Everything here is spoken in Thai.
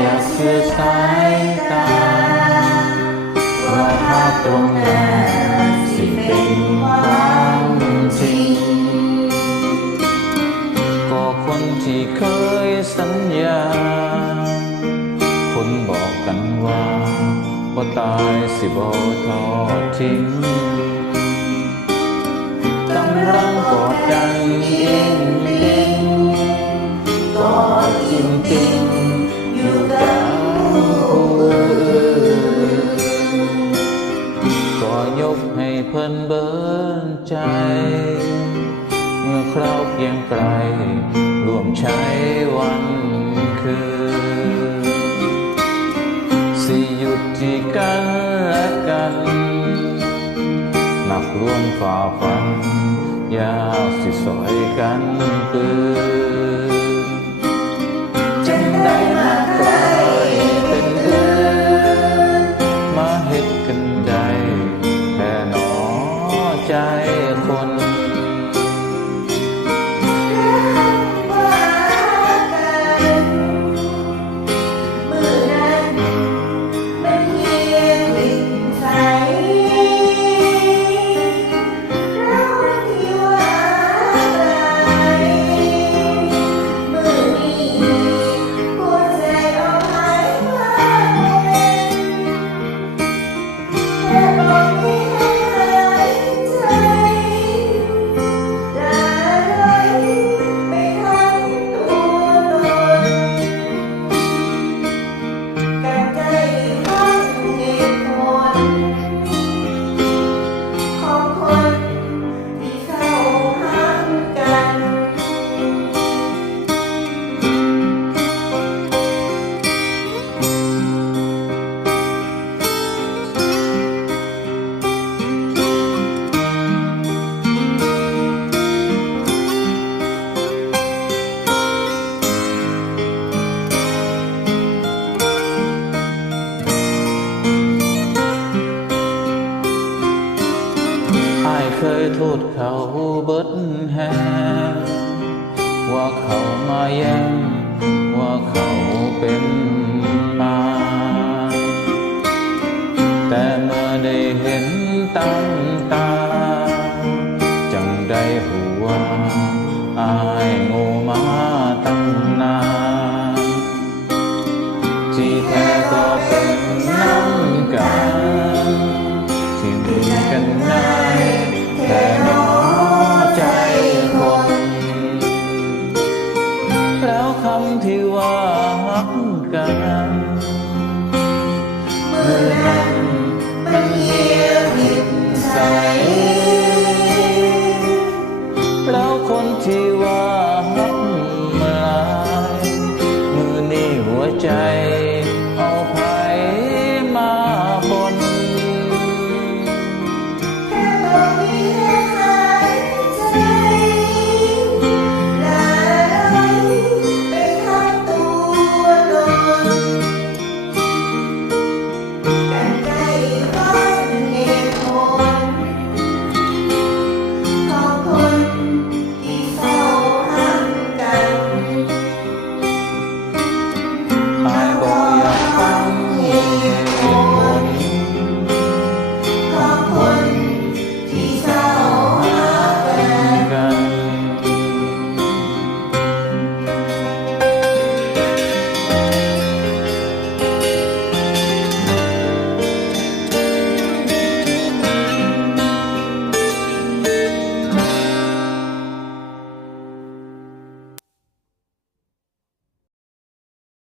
อยากเชื่อสายตาว่าภาพตรงหน้าสิเป็นความจริงก็คนที่เคยสัญญาคนบอกกันว่าบ่ตายสิบ่ทอดทิ้งกำลังกอดกันอิงอิงกอดจริงๆอยู่กับผู้อื่นก็ยกให้เพิ่นเบินใจเมื่อคราวเพียงไกลร่วมใช้วันคืนสิหยุดที่กันและกันนักร่วมฝ่าฟันอยากสิสอยกันปืนจังได้มาไกลเป็นเดือนมาเฮ็ดกันได้แค่หนอใจคนเคยโทษเขาเบิดแฮว่าเขามาแย่งว่าเขาเป็นมาแต่เมื่อได้เห็นตั้งตาจังได้รู้ว่าอาย